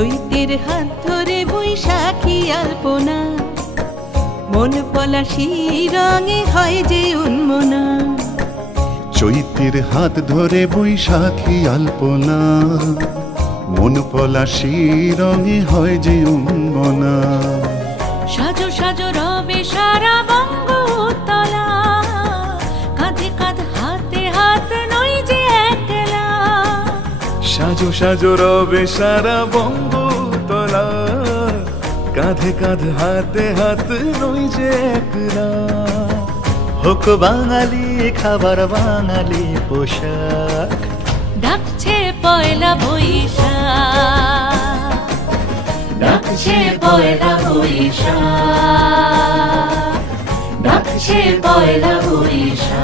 চৈতের হাত ধরে বৈশাখী আলপনা, মন পলাশি রঙে হয় যে উন্মনা। চৈতের হাত ধরে বৈশাখী আলপনা, মন পলাশি রঙে হয় যে উন্মনা। সাজো সাজো রবে সারা বঙ্গতলা, কাঁধে কাঁধ হাতে হাত নই যে একলা। সাজো সাজো রবে সারা বঙ্গতলা, কাঁধে কাঁধ হাতে হাত নই যে একলা। হোক বাঙালি খাবার বাঙালি পোশাক, ডাকছে পয়লা বৈশাখ, ডাকছে পয়লা বৈশাখ, ডাকছে পয়লা বৈশাখ।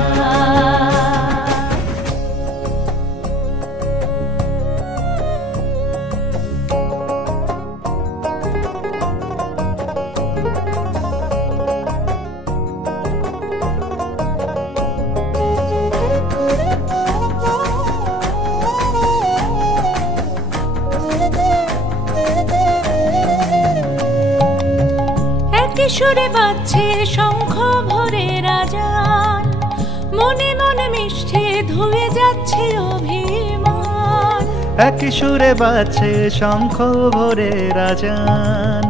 সুরে বাজছে শঙ্খ ভরে রাজান, মনে মনে মিশছে ধুয়ে যাচ্ছে অভিমান। একই সুরে বাজছে শঙ্খ ভরে রাজান,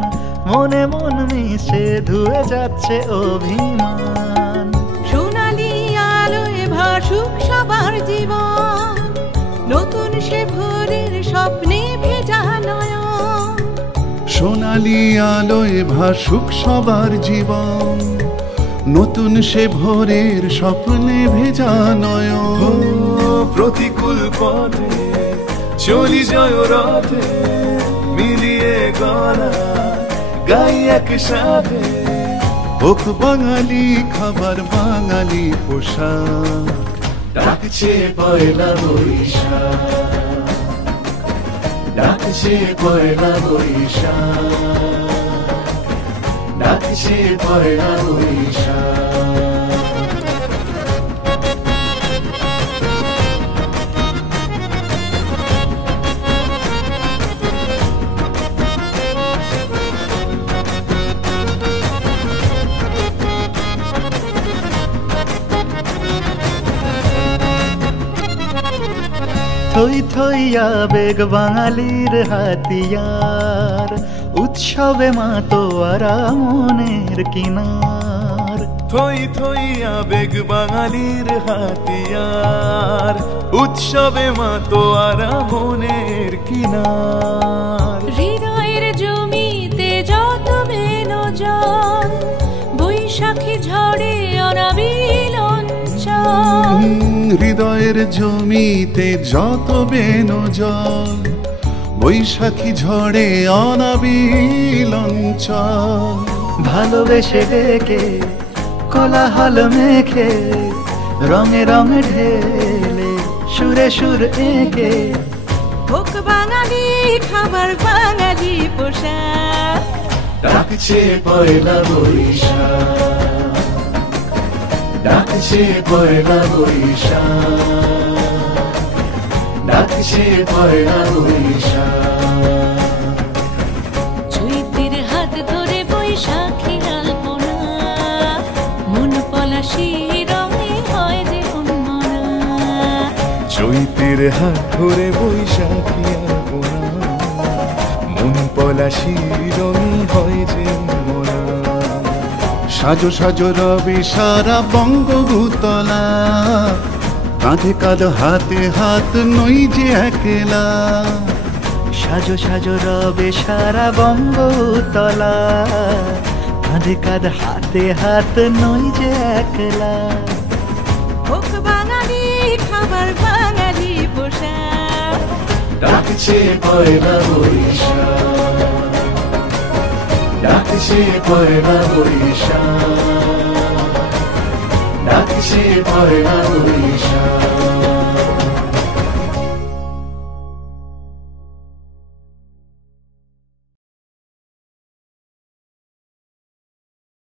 মনে মন মিশে ধুয়ে যাচ্ছে অভিমান। সোনালি আলোয় ভাসুক সবার জীবন, নতুন সে ভোরের স্বপ্নে ভেজা নয়ন। সোনালি আলোয় ভাসুক সবার জীবন, নতুন সে ভোরের স্বপ্নে ভেজা নয়ন। প্রতিকূল পথে চলি জয় রথে, মিলিয়ে গলা গাই একসাথে। হোক বাঙালি খাবার বাঙালি পোশাক, ডাকছে পয়লা বৈশাখ, ডাকছে পয়লা বৈশাখ, ডাকছে পয়লা বৈশাখ। থই থই আবেগ বাঙালির হাতিয়ার, উৎসবে মাতোয়ারা মনের কিনার। থই থই আবেগ বাঙালির হাতিয়ার, উৎসবে মাতোয়ারা মনের কিনার। হৃদয়ের জমিতে যত বেনো জল, বৈশাখী ঝড়ে অনাবিল অঞ্চল। হৃদয়ের জমিতে যত বেনো জল, বৈশাখী ঝড়ে অনাবিল অঞ্চল। ভালোবেসে ডেকে কোলাহল মেখে, রঙে রঙে ঢেলে সুরে সুর এঁকে। হোক বাঙালি খাবার বাঙালি পোশাক, ডাকছে পয়লা বৈশাখ, ডাকছে পয়লা বৈশাখ, ডাকছে পয়লা বৈশাখ। চৈতের হাত ধরে বৈশাখী আলপনা, মন পলাশি রঙে হয় যে উন্মনা। চৈতের হাত ধরে বৈশাখী আলপনা, মন পলাশি রঙে হয় যে উন্মনা। সাজো সাজো রবে সারা বঙ্গভূতলা, কাঁধে কাঁধ হাতে হাত নই যে একলা। সাজো সাজো রবে সারা বঙ্গতলা, কাঁধে কাঁধ হাতে হাত নই যে একলা। হোক বাঙালি খাবার বাঙালি পোশাক, ডাকছে পয়লা বৈশাখ, ডাকছে পয়লা বৈশাখ, ডাকছে পয়লা বৈশাখ।